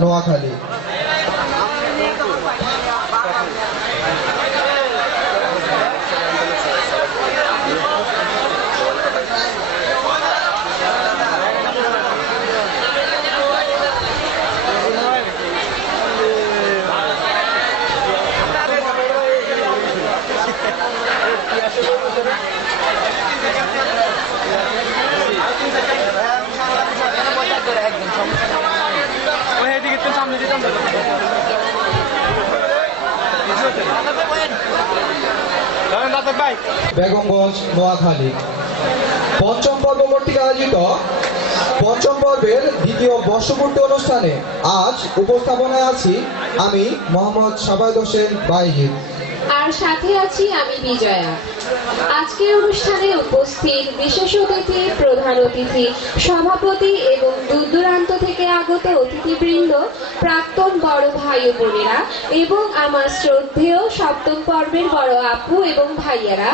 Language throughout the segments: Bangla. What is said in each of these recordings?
নোয়াখালী। বেগমগঞ্জ নোয়াখালী। পঞ্চম পর্ব কর্তৃক আয়োজিত পঞ্চম পর্বের দ্বিতীয় বর্ষপূর্তি অনুষ্ঠানে আজ উপস্থাপনায় আছি আমি মোহাম্মদ সাবায়দ হোসেন বাইজিদ, আর সাথে আছি আমি বিজয়া। আজকের অনুষ্ঠানে উপস্থিত বিশেষ অতিথি, প্রধান অতিথি, সভাপতি এবং দূর দূরান্ত থেকে আগত অতিথিবৃন্দ, প্রাক্তন বড় ভাই ও বোনেরা এবং আমার শ্রদ্ধেয় সপ্তম পর্বের বড় আপু এবং ভাইয়ারা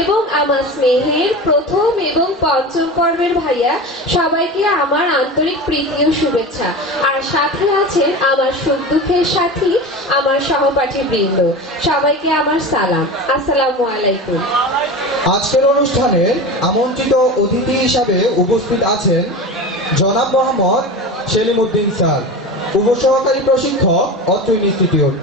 এবং আমার স্নেহের প্রথম এবং পঞ্চম পর্বের ভাইয়া, সবাইকে আমার আন্তরিক প্রীতি ও শুভেচ্ছা। আর সাথে আছেন আমার সুখ দুঃখের সাথী আমার সহপাঠী বৃন্দ, সবাইকে আমার সালাম, আসসালামু আলাইকুম। আজকের অনুষ্ঠানের আমন্ত্রিত অতিথি হিসাবে উপস্থিত আছেন জনাব মোহাম্মদ সেলিম উদ্দিন স্যার, উপসহকারী প্রশিক্ষক, অত্র ইনস্টিটিউট।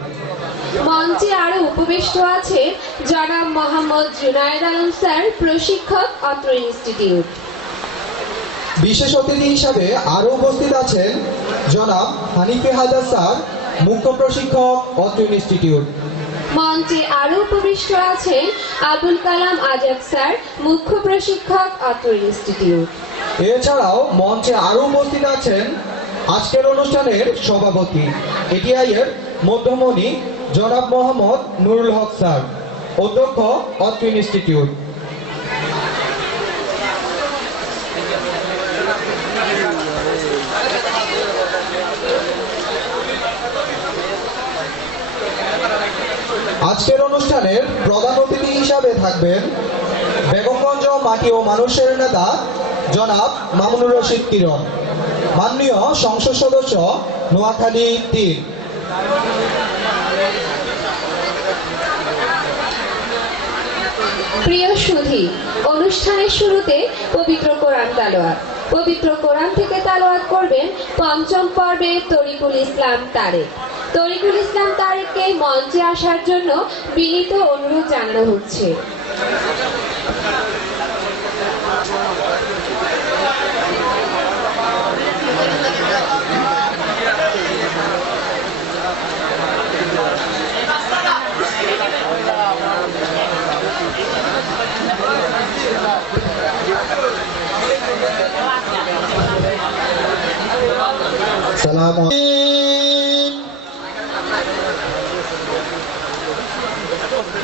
মঞ্চে আরো উপবিষ্ট আছেন জনাব মোহাম্মদ জুনায়েদ আলম স্যার, প্রশিক্ষক, অত্র ইনস্টিটিউট। বিশেষ অতিথি হিসাবে আরো উপস্থিত আছেন জনাব হানিফে হায়দার স্যার, মুখ্য প্রশিক্ষক, অত্র ইনস্টিটিউট। মঞ্চে আরো উপবিষ্ট আছেন আবুল কালাম আজাদ স্যার, মুখ্য প্রশিক্ষক, অত্র ইনস্টিটিউট। এছাড়াও মঞ্চে আরো উপস্থিত আছেন আজকের অনুষ্ঠানের সভাপতি, এটিআই এর মধ্যমণি জনাব মোহাম্মদ নুরুল হক স্যার, অধ্যক্ষ, অত্র ইনস্টিটিউট। আজকের অনুষ্ঠানের প্রধান অতিথি হিসাবে থাকবেন বেগমগঞ্জ মাটি ও মানুষের নেতা জনাব মামুনুর রশিদ কিরণ, মাননীয় সংসদ সদস্য নোয়াখালী 3। প্রিয় সুধী, অনুষ্ঠানের শুরুতে পবিত্র কোরআন তালাওয়াত। পবিত্র কোরআন থেকে তালাওয়াত করবেন পঞ্চম পর্বে তরিকুল ইসলাম তারেক। তরিকুল ইসলাম তারেককে মঞ্চে আসার জন্য বিনীত অনুরোধ জানানো হচ্ছে।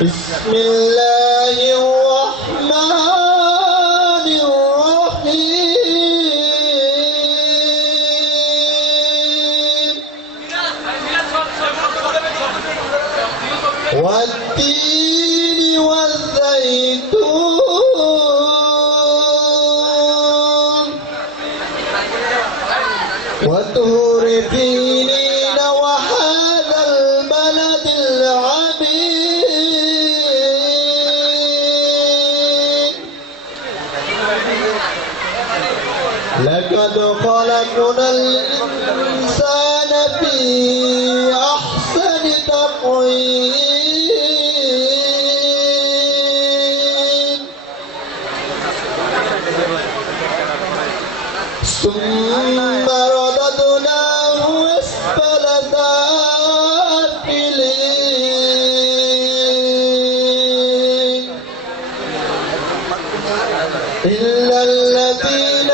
বিসমিল্লাহির রহমানির রহিম। ওয়াত-তিনি ওয়াজ-যাইতুন وطور سينين وهذا البلد العميق لقد خلقنا الإنسان في أحسن تقويم ثم رددناه أسفل سافلين إلا الذين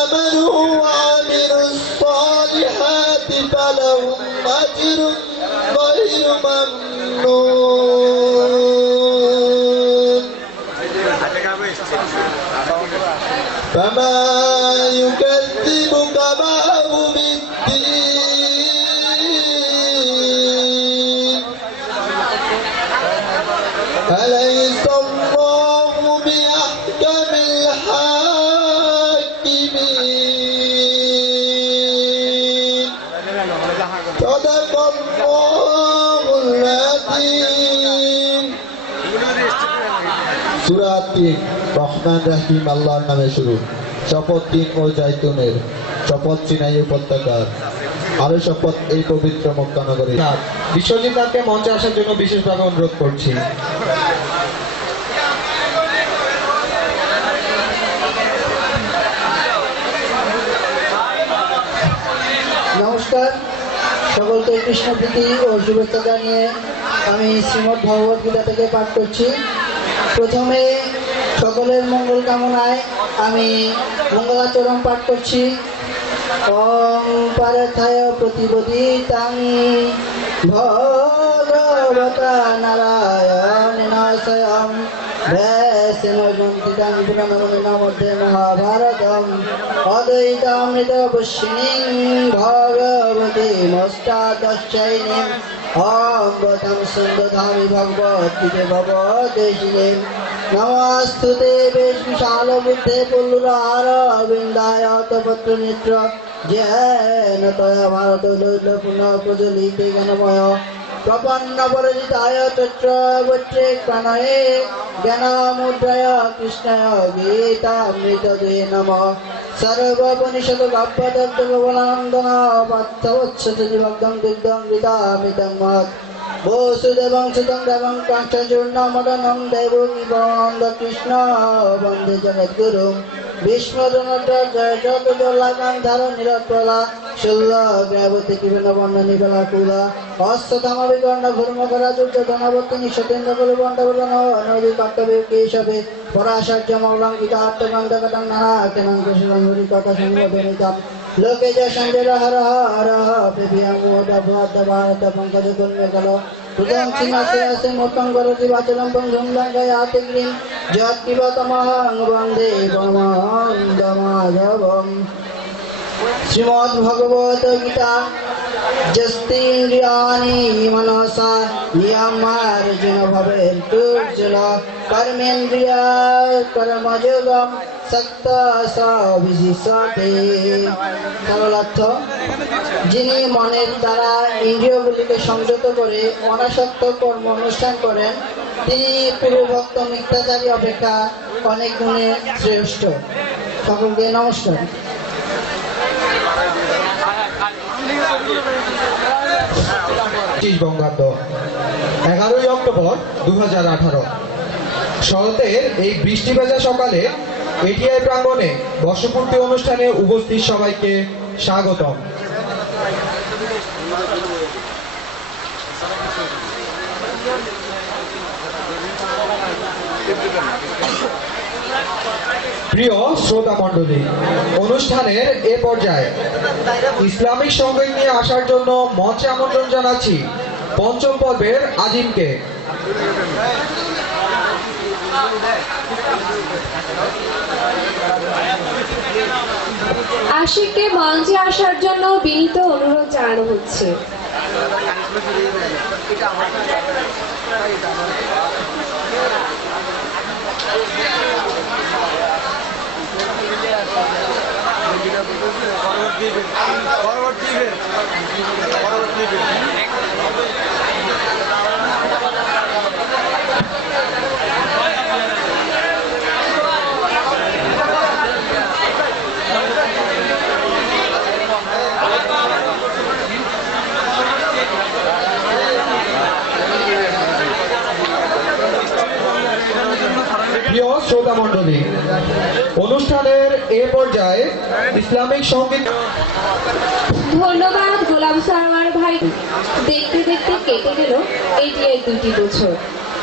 آمنوا وعملوا الصالحات فلهم أجر غير ممنون فما يكذبك بعد بالدين أليس الله بأحكم الحاكمين কার্তিক রহমান রাহিম আল্লাহর নামে শুরু। শপথ দিন ও জাইতুনের, শপথ সিনাই উপত্যকার, আরো শপথ এই পবিত্র মক্কা নগরী। বিশ্বজিৎ নাথকে মঞ্চে আসার জন্য বিশেষভাবে অনুরোধ করছি। নমস্কার, সকলকে কৃষ্ণপ্রীতি ও শুভেচ্ছা জানিয়ে আমি শ্রীমদ্ ভগবত গীতা থেকে পাঠ করছি। প্রথমে সকলের মঙ্গল কামনায় আমি মঙ্গলাচরণ পাঠ করছি। ওম পার্থায় প্রতিবোধিতাং ভগবতা নারায়ণেন স্বয়ং ব্যাসেন গ্রন্থিতাং পুরাণের মধ্যে মহাভারতম অদ্বৈতামৃতবর্ষিণীং ভগবতীমষ্টাদশায়িনীং অম্বতং সুন্দধামি ভগবদ্গীতে ভগবদ্দেশিনে নমস্তুতে বেশ বিশাল বুদ্ধে পুল্লুরারবিন্দায় তপত্র নেত্র জেন তয়া ভারত দৈল পুনঃ প্রজ্বলিতে জ্ঞানময় প্রপন্ন পরিজিতায় তত্র বৈত্রে প্রাণয়ে জ্ঞানমুদ্রায় কৃষ্ণায় গীতামৃত দে নমঃ সর্বোপনিষদ গব্যদত্তগবলানন্দন পার্থবৎসতি ভক্তং দুগ্ধং গীতামৃতং মহৎ বসুদেবং সুতং দেবং কাঞ্চূর্ণমদনং দেবকী বন্দ কৃষ্ণ বন্দে জগদ্গুরু ভীষ্মদনট্টজয় যতজলাকান্ধার নিরপ্রলা শূল গ্রাবতী কৃপণ বর্ণ নিবলা কুলা অশ্বথামবিকর্ণ ঘূর্মকরা দুর্যোধনবর্তিনী সতেন্দ্র কুল বন্টবর্ধন নদী কর্তব্য কেশবে পরাশার্য মৌলঙ্কিতা আত্মগন্ধকটং নানাকেনং কৃষ্ণং হরি কথা সংবোধনিতাম লোকে জয় সঞ্জয় হর হর প্রেভিয়াং মোদ ভারত ভারত পঙ্কজ কুলমেকল হৃদং চিন্নাসে আসে মোতং করতি বাচলং পঙ্গম লঙ্ঘয়াতি গ্রীম যৎকিবতমহং বন্দে পরমানন্দমাধবম। শ্রীমদ্ ভগবত গীতা যস্তেন্দ্রিয়াণি মনসা নিয়মার্জুন ভবের্তুর্জুন কর্মেন্দ্রিয়া কর্মযোগম সক্ত সবিশিষতে। সরলার্থ, যিনি মনের দ্বারা ইন্দ্রিয়গুলিকে সংযত করে অনাসক্ত কর্ম অনুষ্ঠান করেন তিনি পূর্বভক্ত মিথ্যাচারী অপেক্ষা অনেক গুণে শ্রেষ্ঠ। সকলকে নমস্কার। 25 বঙ্গাব্দ 11ই অক্টোবর 2018। শরতের এই বৃষ্টি ভেজা সকালে এটিআই প্রাঙ্গণে বর্ষপূর্তি অনুষ্ঠানে উপস্থিত সবাইকে স্বাগতম। প্রিয় শ্রোতা মণ্ডলী, অনুষ্ঠানের এ পর্যায়ে ইসলামিক সংগীত নিয়ে আসার জন্য মঞ্চে আমন্ত্রণ জানাচ্ছি পঞ্চম পর্বের আজিমকে। আশিককে মঞ্চে আসার জন্য বিনীত অনুরোধ জানানো হচ্ছে। প্রিয় শ্রোতা মণ্ডলী, অনুষ্ঠানের এ পর্যায়ে ইসলামিক সংগীত। ধন্যবাদ গোলাম সারওয়ার ভাই। দেখতে দেখতে কেটে গেল এটিআই 2টি বছর।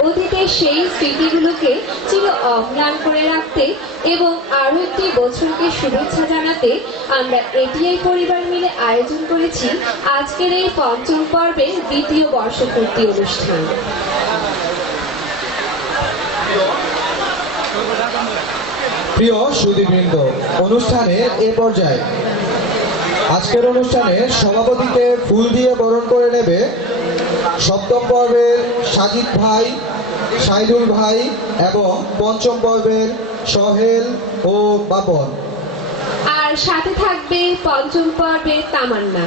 অতীতের সেই স্মৃতিগুলোকে চির অম্লান করে রাখতে এবং আরো একটি বছরকে শুভেচ্ছা জানাতে আমরা এটিআই পরিবার মিলে আয়োজন করেছি আজকের এই পঞ্চম পর্বের দ্বিতীয় বর্ষপূর্তি অনুষ্ঠান। প্রিয় সুধীবৃন্দ, অনুষ্ঠানের এ পর্যায়ে আজকের অনুষ্ঠানে সভাপতিকে ফুল দিয়ে বরণ করে নেবে সপ্তম পর্বের সাজিদ ভাই, সাইদুল ভাই এবং পঞ্চম পর্বের সোহেল ও বাবন। আর সাথে থাকবে পঞ্চম পর্বের তামান্না।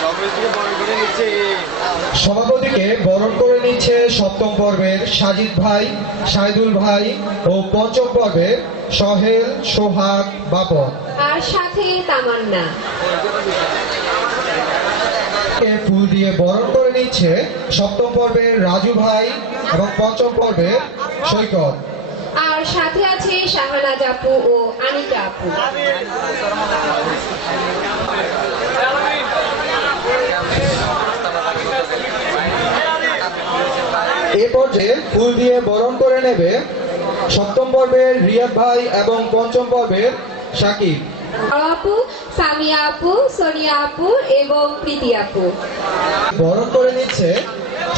সব সভাপতিকে বরণ করে নিচ্ছে সপ্তম পর্বের সাজিদ ভাই, সাইদুল ভাই ও পঞ্চম পর্বের সোহেল, সোহাগ, বাপন। আর সাথে তামান্না। ফুল দিয়ে বরণ করে নিচ্ছে সপ্তম পর্বের রাজু ভাই এবং পঞ্চম পর্বের সৈকত। আর সাথে আছে শাহানাজ আপু ও আনিকা আপু। এ পর্যায়ে ফুল দিয়ে বরণ করে নেবে সপ্তম পর্বের রিয়াদ ভাই এবং পঞ্চম পর্বের সাকিব। আপু, সামিয়া আপু, সোনিয়া আপু এবং প্রীতি আপু। বরণ করে নিচ্ছে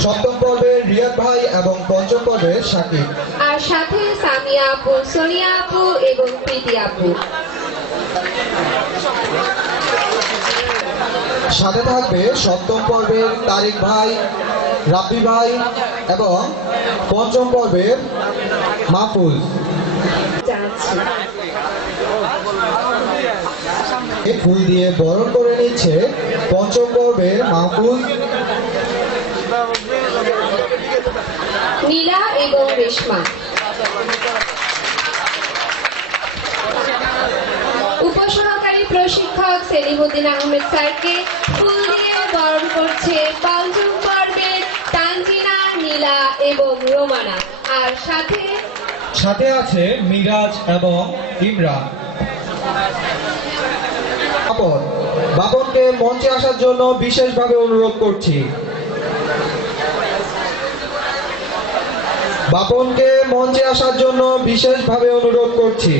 সপ্তম পর্বের রিয়াদ ভাই এবং পঞ্চম পর্বের সাকিব। আর সাথে সামিয়া আপু, সোনিয়া আপু এবং প্রীতি আপু। সাথে থাকবে সপ্তম পর্বের তারিক ভাই, রাব্বি ভাই এবং পঞ্চম পর্বের মাহফুজ। যাচ্ছি। ফুল দিয়ে বরণ করে নিচ্ছে পঞ্চম পর্বের মাহফুজ, নীলা এবং রেশমা। উপসহকারী প্রশিক্ষক সেলিমউদ্দিন আহমেদ স্যারকে ফুল দিয়ে বরণ করছে পঞ্চম পর্বের তানজিনা, নীলা এবং রোমানা। আর সাথে আছে মিরাজ এবং ইমরান। বাপনকে মঞ্চে আসার জন্য বিশেষভাবে অনুরোধ করছি। বাপনকে মঞ্চে আসার জন্য বিশেষভাবে অনুরোধ করছি।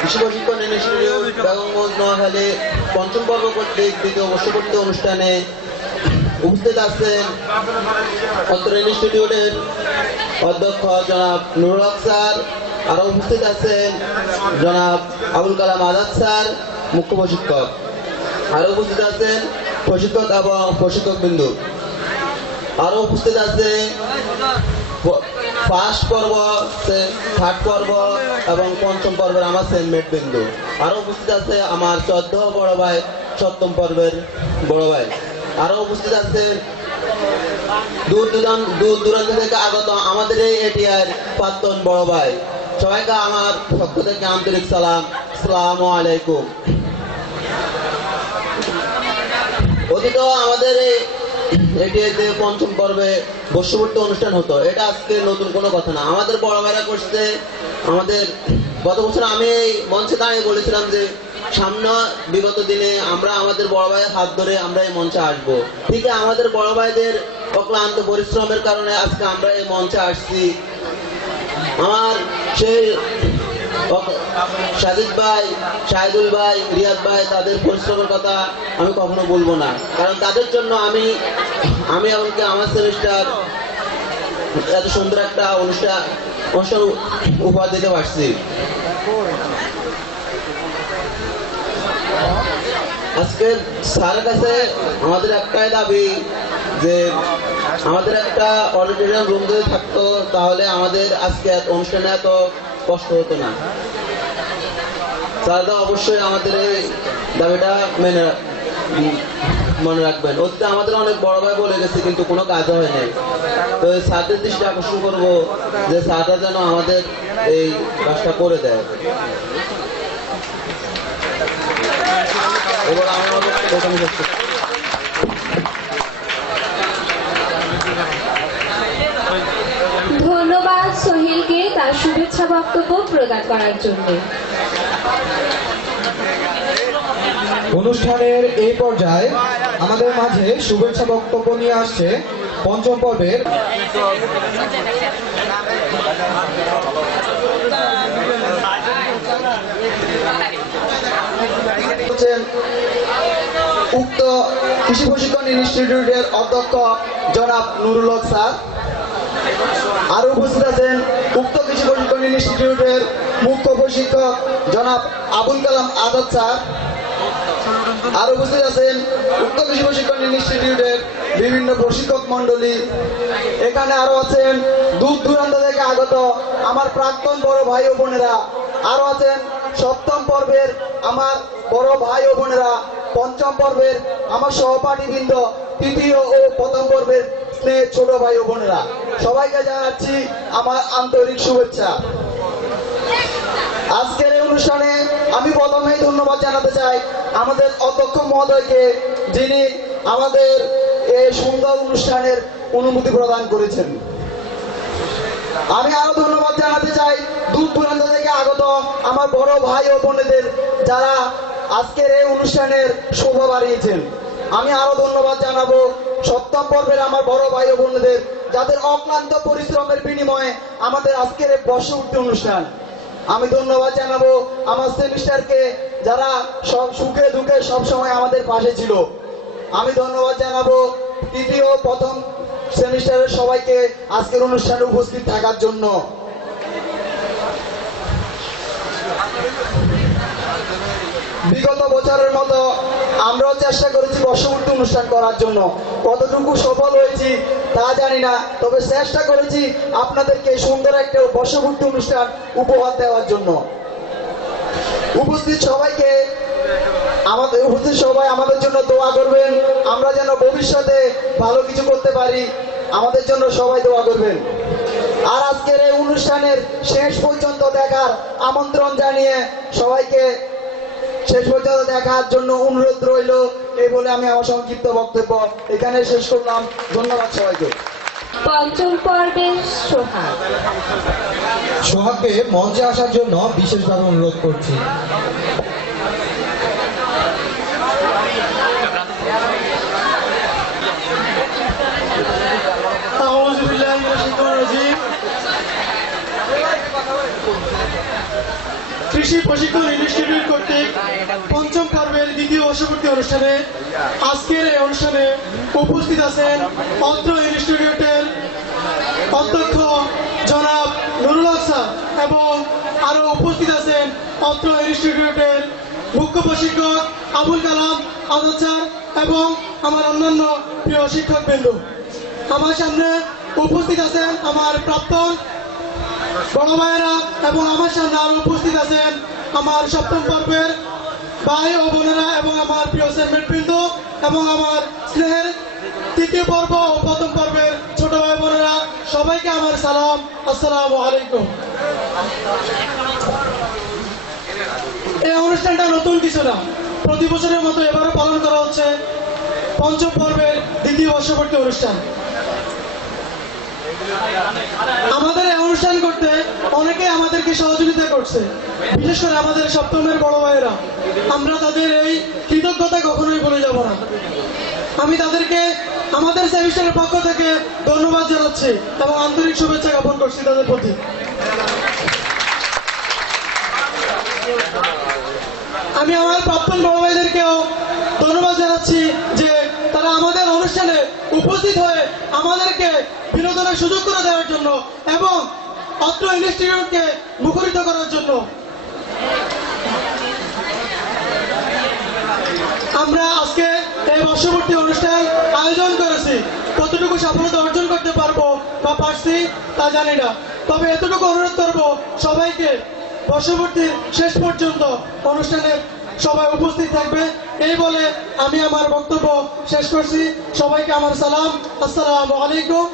কৃষি প্রশিক্ষণ ইনস্টিটিউট বেগমগঞ্জ নোয়াখালী পঞ্চম পর্ব কর্তৃক দ্বিতীয় বর্ষপূর্তি অনুষ্ঠানে উপস্থিত আছেন অত্র ইনস্টিটিউটের অধ্যক্ষ জনাব নুরুল হক স্যার। আরও উপস্থিত আছেন জনাব আবুল কালাম আজাদ স্যার, মুখ্য প্রশিক্ষক। আরও উপস্থিত আছেন প্রশিক্ষক এবং প্রশিক্ষক বিন্দু। আরও উপস্থিত আছে ফার্স্ট পর্ব, থার্ড পর্ব এবং পঞ্চম পর্বের আমার সেনমেট বিন্দু। আরও উপস্থিত আছে আমার 14 বড় ভাই, সপ্তম পর্বের বড় ভাই। আরও উপস্থিত আছে দূর দূরান্ত থেকে আগত আমাদের এই এটিআর প্রাক্তন বড় ভাই। সবাইকে আমার পক্ষ থেকে আন্তরিক সালাম, আসসালামু আলাইকুম। অতীত আমাদের এটিতে পঞ্চম পর্বে বর্ষপূর্তি অনুষ্ঠান হতো, এটা আজকে নতুন কোনো কথা না। আমাদের বড় ভাইরা করছে। আমাদের গত বছর আমি এই মঞ্চে দাঁড়িয়ে বলেছিলাম যে সামনে বিগত দিনে আমরা আমাদের বড় ভাইয়ের হাত ধরে আমরা এই মঞ্চে আসবো। ঠিক আমাদের বড় ভাইদের অক্লান্ত পরিশ্রমের কারণে আজকে আমরা এই মঞ্চে আসছি। আমার সেই সাজিদ ভাই, সাইদুল ভাই, রিয়াদ ভাই, তাদের পরিশ্রমের কথা আমি কখনো বলবো না, কারণ তাদের জন্য আমি এমনকি আমার সেমিস্টার এত সুন্দর একটা অনুষ্ঠান উপহার দিতে পারছি। আজকে স্যারের কাছে আমাদের একটাই দাবি যে আমাদের একটা অডিটোরিয়াম রুম যদি থাকতো তাহলে আমাদের আজকে অনুষ্ঠানে এত কষ্ট হতো না। স্যাররা অবশ্যই আমাদের এই দাবিটা মনে রাখবেন। ওতে আমাদের অনেক বড় ভাই বলে গেছে কিন্তু কোনো কাজ হয় নাই। তো স্যারদের দৃষ্টি আকর্ষণ করবো যে স্যাররা যেন আমাদের এই কাজটা করে দেয়। এবার আমি দোকানে যাচ্ছি। ধন্যবাদ সোহেলকে তার শুভেচ্ছা বক্তব্য প্রদান করার জন্য। অনুষ্ঠানের এই পর্যায়ে আমাদের মাঝে শুভেচ্ছা বক্তব্য নিয়ে আসছে পঞ্চম পর্বের উক্ত কৃষি প্রশিক্ষণ ইনস্টিটিউটের অধ্যক্ষ জনাব নুরুল হক স্যার। আরো উপস্থিত আছেন উক্ত কৃষি প্রশিক্ষণ ইনস্টিটিউটের মুখ্য প্রশিক্ষক জনাব আবুল কালাম আজাদ স্যার। আরো উপস্থিত আছেন উক্ত কৃষি প্রশিক্ষণ ইনস্টিটিউটের বিভিন্ন প্রশিক্ষক মন্ডলী। এখানে আরো আছেন দূর দূরান্ত থেকে আগত আমার প্রাক্তন বড় ভাই ও বোনেরা। আরো আছেন সপ্তম পর্বের আমার বড় ভাই ও বোনেরা, পঞ্চম পর্বের আমার সহপাঠীবৃন্দ, তৃতীয় ও প্রথম পর্বের স্নেহের ছোট ভাই ও বোনেরা, সবাইকে জানাচ্ছি আমার আন্তরিক শুভেচ্ছা। আজকের এই অনুষ্ঠানে আমি প্রথমেই ধন্যবাদ জানাতে চাই আমাদের অধ্যক্ষ মহোদয়কে, যিনি আমাদের এই সুন্দর অনুষ্ঠানের অনুমতি প্রদান করেছেন। আমি আরো ধন্যবাদ জানাতে চাই দূর দূরান্ত থেকে আগত আমার বড় ভাই ও বোনেদের, যারা আজকের এই অনুষ্ঠানের শোভা বাড়িয়েছেন। আমি আরো ধন্যবাদ জানাবো সপ্তম পর্বের আমার বড় ভাই ও বোনেদের, যাদের অক্লান্ত পরিশ্রমের বিনিময়ে আমাদের আজকের এই বর্ষপূর্তি অনুষ্ঠান। আমি ধন্যবাদ জানাবো আমার সেমিস্টারকে, যারা সব সুখে দুঃখে সবসময় আমাদের পাশে ছিল। আমি ধন্যবাদ জানাবো তৃতীয় প্রথম সেমিস্টারের সবাইকে আজকের অনুষ্ঠানে উপস্থিত থাকার জন্য। বিগত বছরের মতো আমরাও চেষ্টা করেছি বর্ষপূর্তি অনুষ্ঠান করার জন্য। কতটুকু সফল হয়েছি তা জানি না, তবে চেষ্টা করেছি আপনাদেরকে সুন্দর একটা বর্ষপূর্তি অনুষ্ঠান উপহার দেওয়ার জন্য। উপস্থিত সবাই আমাদের জন্য দোয়া করবেন, আমরা যেন ভবিষ্যতে ভালো কিছু করতে পারি। আমাদের জন্য সবাই দোয়া করবেন। আর আজকের এই অনুষ্ঠানের শেষ পর্যন্ত দেখার আমন্ত্রণ জানিয়ে সবাইকে শেষ পর্যন্ত দেখার জন্য অনুরোধ রইল। এই বলে আমি আমার সংক্ষিপ্ত বক্তব্য এখানে শেষ করলাম। ধন্যবাদ সবাইকে। পঞ্চম পর্বের সোহাগ। সোহাগকে মঞ্চে আসার জন্য বিশেষভাবে অনুরোধ করছি। কৃষি প্রশিক্ষণ ইনস্টিটিউট কর্তৃক পঞ্চম পর্বের দ্বিতীয় বর্ষপূর্তি অনুষ্ঠানে আজকের এই অনুষ্ঠানে উপস্থিত আছেন অত্র ইনস্টিটিউটের অধ্যক্ষ জনাব নুরুল হক স্যার, এবং আরো উপস্থিত আছেন অত্র ইনস্টিটিউটের মুখ্য প্রশিক্ষক আবুল কালাম আজাদ স্যার এবং আমার অন্যান্য প্রিয় শিক্ষকবৃন্দ। আমার সামনে উপস্থিত আছেন আমার প্রাক্তন বড় ভাইয়েরা, এবং আমার সামনে আরো উপস্থিত আছেন আমার সপ্তম পর্বের ভাই ও বোনেরা এবং আমার প্রিয় সেমেটবৃন্দ এবং আমার স্নেহের তৃতীয় পর্ব ও প্রথম পর্বের ছোট ভাই বোনেরা, সবাইকে আমার সালাম, আসসালামু আলাইকুম। এই অনুষ্ঠানটা নতুন কিছু না, প্রতি বছরের মতো এবারও পালন করা হচ্ছে পঞ্চম পর্বের দ্বিতীয় বর্ষপূর্তি অনুষ্ঠান। আমাদের এই অনুষ্ঠান করতে অনেকে আমাদেরকে সহযোগিতা করছে, বিশেষ করে আমাদের সপ্তমের বড় ভাইয়েরা। আমরা তাদের এই কৃতজ্ঞতা কখনোই ভুলে যাব না। আমি তাদেরকে আমাদের সেমিস্টারের পক্ষ থেকে ধন্যবাদ জানাচ্ছি এবং আন্তরিক শুভেচ্ছা জ্ঞাপন করছি তাদের প্রতি। আমি আমার প্রাক্তন বড় ভাইদেরকেও ধন্যবাদ জানাচ্ছি যে তারা আমাদের অনুষ্ঠানে উপস্থিত হয়ে আমাদেরকে বিনোদনের সুযোগ করে দেওয়ার জন্য এবং অত্র ইনস্টিটিউটকে মুখরিত করার জন্য। আমরা আজকে এই বর্ষপূর্তি অনুষ্ঠান আয়োজন করেছি, কতটুকু সফলতা অর্জন করতে পারবো বা পারছি তা জানি না, তবে এতটুকু অনুরোধ করবো সবাইকে বর্ষপূর্তির শেষ পর্যন্ত অনুষ্ঠানের সবাই উপস্থিত থাকবে। এই বলে আমি আমার বক্তব্য শেষ করছি। সবাইকে আমার সালাম, আসসালামু আলাইকুম।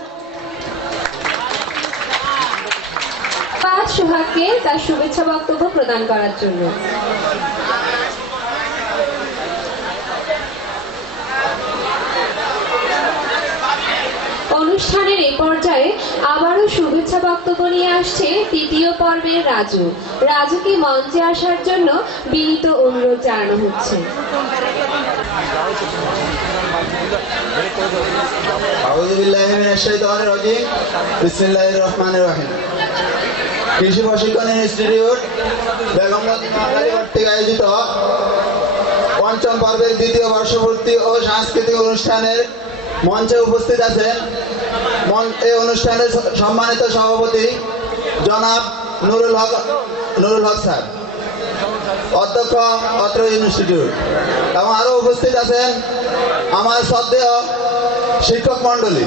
পাঁচ সোহাগকে তার শুভেচ্ছা বক্তব্য প্রদান করার জন্য। অনুষ্ঠানের এই পর্যায়ে আবারও শুভেচ্ছা বক্তব্য নিয়ে আসছে তৃতীয় পর্বের রাজু। রাজুকে মঞ্চে আসার জন্য বিনীত অনুরোধ জানানো হচ্ছে। আউযু বিল্লাহি মিনাশ শাইতানির রাজিম। বিসমিল্লাহির রহমানির রহিম। কৃষি প্রশিক্ষণ ইনস্টিটিউট বেগমগঞ্জ নোয়াখালী কর্তৃক আয়োজিত পঞ্চম পর্বের দ্বিতীয় বর্ষপূর্তি ও সাংস্কৃতিক অনুষ্ঠানের মঞ্চে উপস্থিত আছেন এই অনুষ্ঠানের সম্মানিত সভাপতি জনাব নুরুল হক স্যার, অধ্যক্ষ অত্র ইনস্টিটিউট, এবং আরো উপস্থিত আছেন আমার শ্রদ্ধেয় শিক্ষক মণ্ডলী,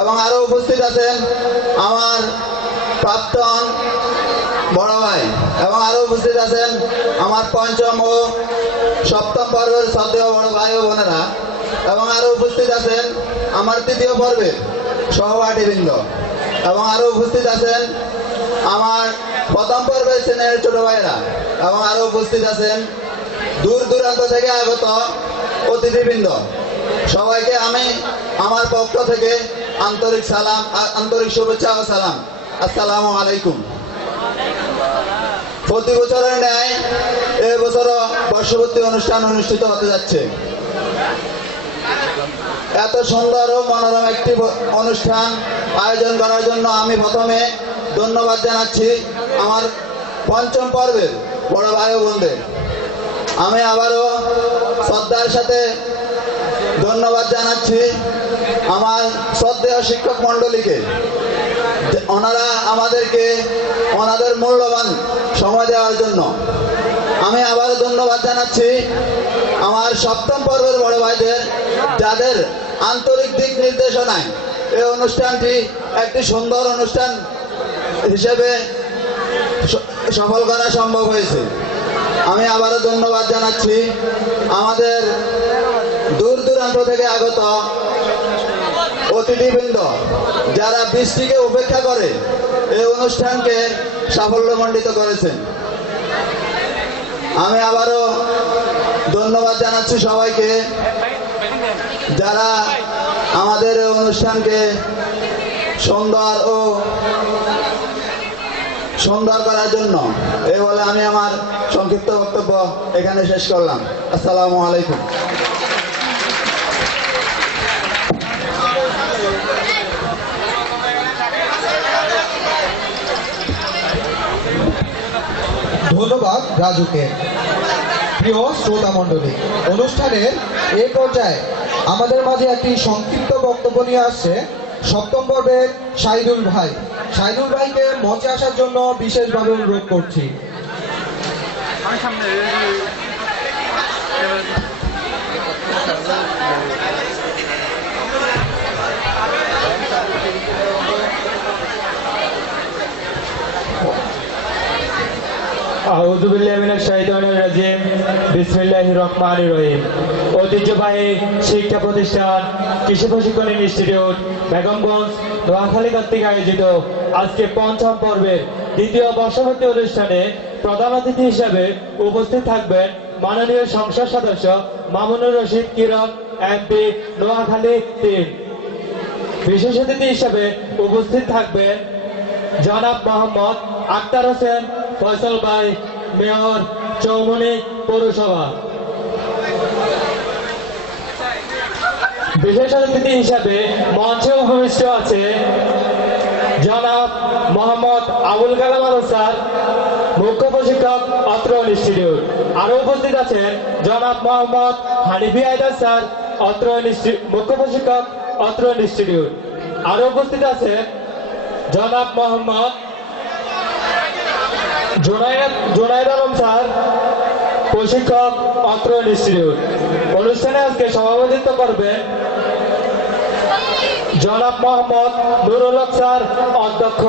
এবং আরো উপস্থিত আছেন আমার প্রাক্তন বড় ভাই, এবং আরো উপস্থিত আছেন আমার পঞ্চম ও সপ্তম পর্বের শ্রদ্ধেয় বড় ভাই ও বোনেরা, এবং আরো উপস্থিত আছেন আমার তৃতীয় পর্বের সহপাঠীবৃন্দ, এবং আরো উপস্থিত আছেন আমার প্রথম পর্বের শ্রেণীর ছোট ভাইরা, এবং আরো উপস্থিত আছেন দূর দূরান্ত থেকে আগত অতিথিবৃন্দ। সবাইকে আমি আমার পক্ষ থেকে আন্তরিক শুভেচ্ছা ও সালাম। আসসালামু আলাইকুম। প্রতি বছরের ন্যায় এবছরও বর্ষপূর্তি অনুষ্ঠান অনুষ্ঠিত হতে যাচ্ছে। এত সুন্দর ও মনোরম একটি অনুষ্ঠান আয়োজন করার জন্য আমি প্রথমে ধন্যবাদ জানাচ্ছি আমার পঞ্চম পর্বের বড় ভাই ও বোনদের। আমি আবারও শ্রদ্ধার সাথে ধন্যবাদ জানাচ্ছি আমার শ্রদ্ধেয় শিক্ষক মণ্ডলীকে। ওনারা আমাদেরকে ওনাদের মূল্যবান সময় দেওয়ার জন্য। আমি আবারও ধন্যবাদ জানাচ্ছি আমার সপ্তম পর্বের বড় ভাইদের, যাদের আন্তরিক দিক নির্দেশনায় এই অনুষ্ঠানটি একটি সুন্দর অনুষ্ঠান হিসেবে সফল করা সম্ভব হয়েছে। আমি আবারও ধন্যবাদ জানাচ্ছি আমাদের দূর দূরান্ত থেকে আগত অতিথিবৃন্দ, যারা বৃষ্টিকে উপেক্ষা করে এই অনুষ্ঠানকে সাফল্যমণ্ডিত করেছেন। আমি আবারও ধন্যবাদ জানাচ্ছি সবাইকে, যারা আমাদের এই অনুষ্ঠানকে সুন্দর করার জন্য। এই বলে আমি আমার সংক্ষিপ্ত বক্তব্য এখানে শেষ করলাম। আসসালামু আলাইকুম। ধন্যবাদ রাজুকে। প্রিয় শ্রোতা মণ্ডলী, অনুষ্ঠানের এই পর্যায়ে আমাদের মাঝে একটি সংক্ষিপ্ত বক্তব্য নিয়ে আসছে সপ্তম পর্বের শাহিদুল ভাই। শাহিদুল ভাইকে মঞ্চে আসার জন্য বিশেষভাবে অনুরোধ করছি। আউযু বিল্লাহি মিনাশ শাইতানির রাজিম। বিসমিল্লাহির রহমানির রহিম। ঐতিহ্যবাহী শিক্ষা প্রতিষ্ঠান কৃষি প্রশিক্ষণ ইনস্টিটিউট বেগমগঞ্জ নোয়াখালী কর্তৃক আয়োজিত আজকে পঞ্চম পর্বের দ্বিতীয় বর্ষপূর্তি অনুষ্ঠানে প্রধান অতিথি হিসেবে উপস্থিত থাকবেন মাননীয় সংসদ সদস্য মামুনুর রশিদ কিরণ এমপি নোয়াখালী ৩। বিশেষ অতিথি হিসেবে উপস্থিত থাকবেন জনাব মোহাম্মদ আক্তার হোসেন ফয়সাল ভাই, মেয়র চৌমনি পৌরসভা। বিশেষ অতিথি হিসাবে মঞ্চে উপবিষ্ট আছে জনাব মোহাম্মদ আবুল কালাম আল স্যার, মুখ্য প্রশিক্ষক অত্র ইনস্টিটিউট। আরো উপস্থিত আছেন জনাব মোহাম্মদ হানিফি আয়দার স্যার, অত্র মুখ্য প্রশিক্ষক অত্র ইনস্টিটিউট। আরো উপস্থিত আছেন জনাব মোহাম্মদ জোনায়েদ আলম স্যার, প্রশিক্ষক অত্র ইনস্টিটিউট। অনুষ্ঠানে আজকে সভাপতিত্ব করবেন জনাব মোহাম্মদ নুরুল হক স্যার, অধ্যক্ষ